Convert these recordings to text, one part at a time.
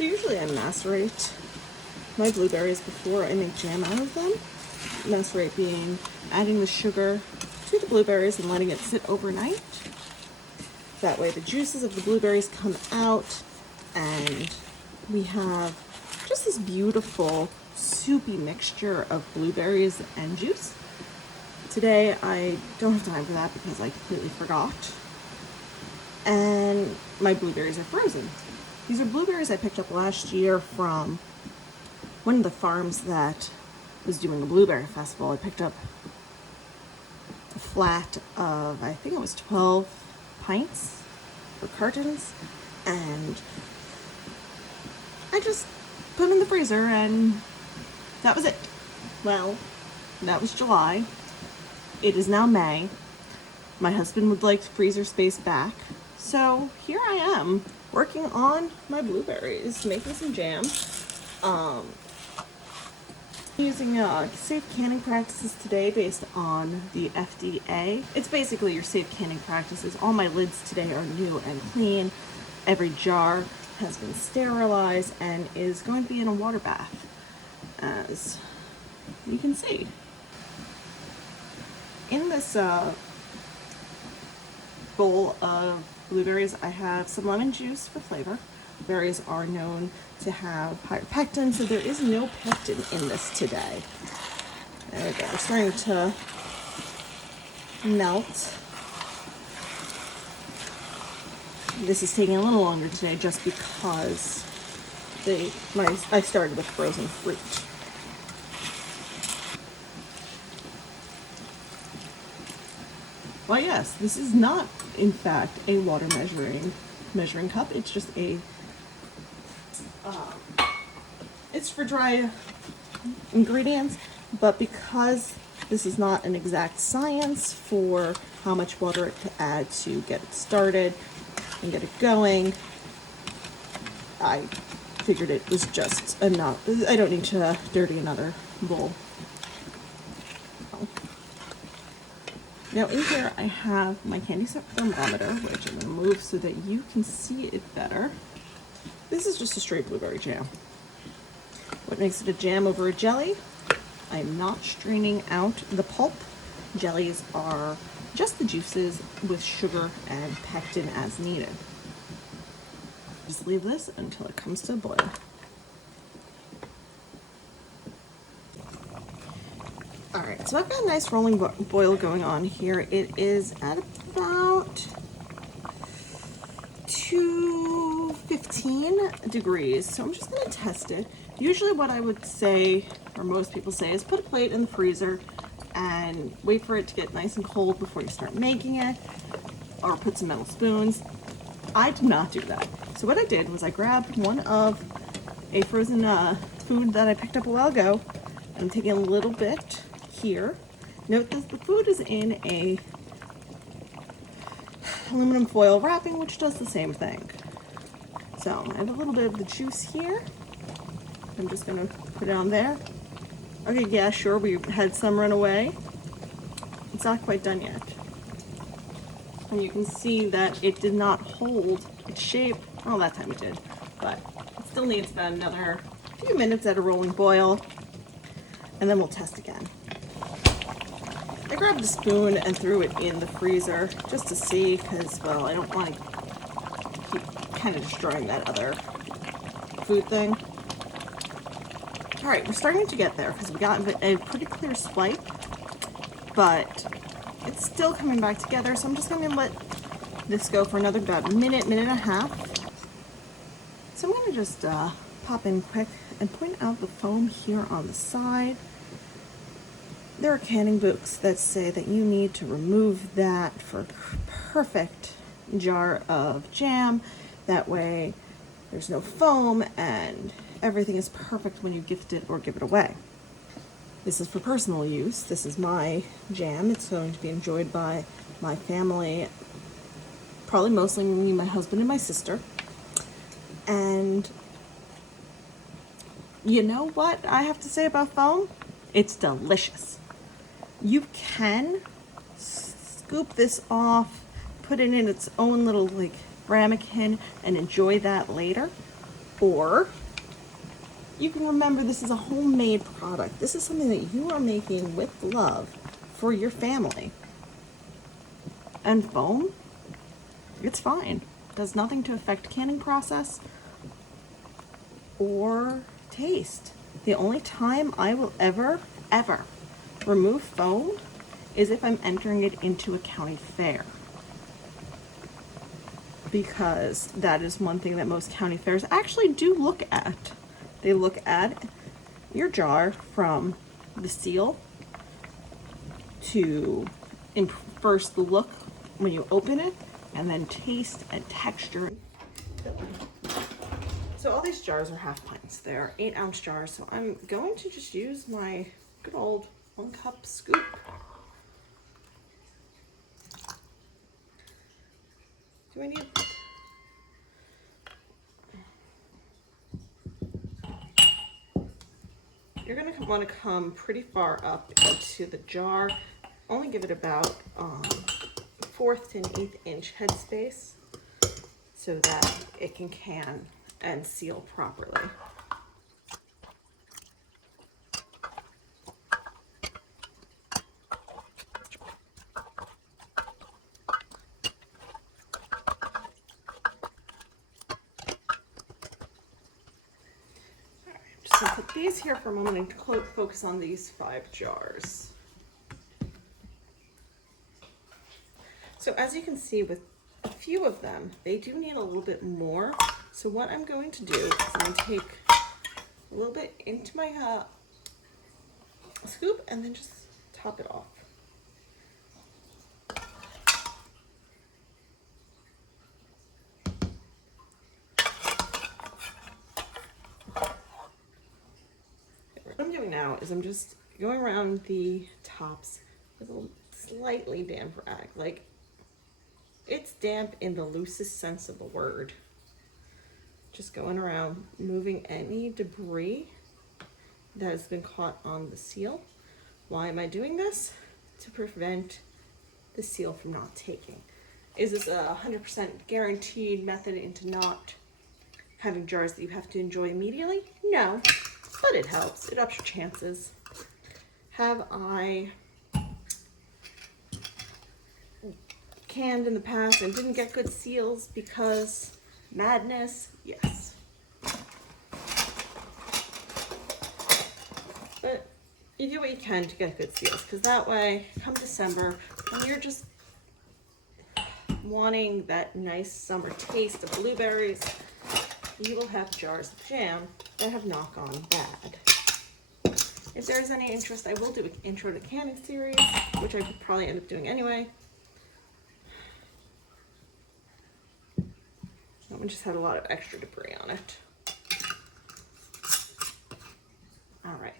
So usually I macerate my blueberries before I make jam out of them. Macerate being adding the sugar to the blueberries and letting it sit overnight. That way the juices of the blueberries come out and we have just this beautiful soupy mixture of blueberries and juice. Today I don't have time for that because I completely forgot. And my blueberries are frozen. These are blueberries I picked up last year from one of the farms that was doing a blueberry festival. I picked up a flat of, I think it was 12 pints or cartons, and I just put them in the freezer and that was it. Well, that was July. It is now May. My husband would like freezer space back, so here I am working on my blueberries, making some jam. Using safe canning practices today based on the FDA. It's basically your safe canning practices. All my lids today are new and clean. Every jar has been sterilized and is going to be in a water bath, as you can see. In this bowl of blueberries, I have some lemon juice for flavor. Berries are known to have higher pectin, so there is no pectin in this today. There we go. We're starting to melt. This is taking a little longer today just because I started with frozen fruit. Well, yes, this is not, in fact, a water measuring cup. It's just it's for dry ingredients, but because this is not an exact science for how much water to add to get it started and get it going, I figured it was just enough. I don't need to dirty another bowl. Now in here I have my candy thermometer, which I'm going to move so that you can see it better. This is just a straight blueberry jam. What makes it a jam over a jelly? I'm not straining out the pulp. Jellies are just the juices with sugar and pectin as needed. Just leave this until it comes to a boil. Alright, so I've got a nice rolling boil going on here. It is at about 215 degrees, so I'm just going to test it. Usually what I would say, or most people say, is put a plate in the freezer and wait for it to get nice and cold before you start making it, or put some metal spoons. I did not do that. So what I did was I grabbed one of a frozen food that I picked up a while ago, and I'm taking a little bit here. Note that the food is in a aluminum foil wrapping, which does the same thing. So I have a little bit of the juice here. I'm just going to put it on there. Okay, yeah, sure, we had some run away. It's not quite done yet. And you can see that it did not hold its shape. Oh, that time it did. But it still needs about another few minutes at a rolling boil. And then we'll test again. I grabbed a spoon and threw it in the freezer just to see, because, well, I don't want to keep kind of destroying that other food thing. Alright, we're starting to get there because we got a pretty clear spike, but it's still coming back together, so I'm just going to let this go for another about a minute, minute and a half. So I'm going to just pop in quick and point out the foam here on the side. There are canning books that say that you need to remove that for a perfect jar of jam. That way there's no foam and everything is perfect when you gift it or give it away. This is for personal use. This is my jam. It's going to be enjoyed by my family, probably mostly me, my husband, and my sister. And you know what I have to say about foam? It's delicious. You can scoop this off, put it in its own little like ramekin, and enjoy that later. Or you can remember this is a homemade product. This is something that you are making with love for your family. And foam, it's fine. Does nothing to affect canning process or taste. The only time I will ever remove foam is if I'm entering it into a county fair. Because that is one thing that most county fairs actually do look at. They look at your jar from the seal to first look when you open it, and then taste and texture. So all these jars are half pints. They're 8-ounce jars. So I'm going to just use my good old 1-cup scoop. Do I need? You're gonna want to come pretty far up into the jar. Only give it about 4th to an 1/8 inch headspace so that it can and seal properly. So put these here for a moment and focus on these 5 jars. So as you can see with a few of them, they do need a little bit more. So what I'm going to do is I'm going to take a little bit into my scoop and then just top it off. What I'm doing now is I'm just going around the tops with a slightly damp rag. Like, it's damp in the loosest sense of the word. Just going around, moving any debris that has been caught on the seal. Why am I doing this? To prevent the seal from not taking. Is this a 100% guaranteed method into not having jars that you have to enjoy immediately? No. But it helps. It ups your chances. Have I canned in the past and didn't get good seals because madness? Yes. But you do what you can to get good seals, because that way, come December, when you're just wanting that nice summer taste of blueberries, you will have jars of jam that have not gone bad. If there's any interest, I will do an intro to canning series, which I could probably end up doing anyway. That one just had a lot of extra debris on it. All right.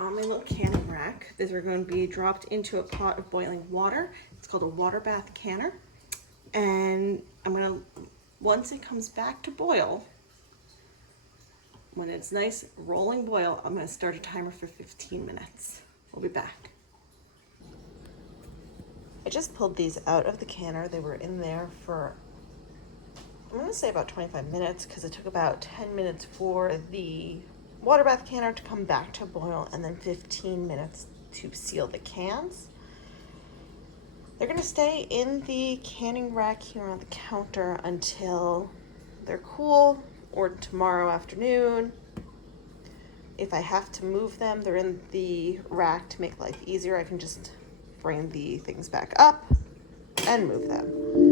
On my little canning rack, these are going to be dropped into a pot of boiling water. It's called a water bath canner. And I'm going to, once it comes back to boil, when it's nice rolling boil, I'm going to start a timer for 15 minutes. We'll be back. I just pulled these out of the canner. They were in there for, I'm going to say about 25 minutes, because it took about 10 minutes for the water bath canner to come back to boil, and then 15 minutes to seal the cans. They're going to stay in the canning rack here on the counter until they're cool, or tomorrow afternoon. If I have to move them, they're in the rack to make life easier. I can just bring the things back up and move them.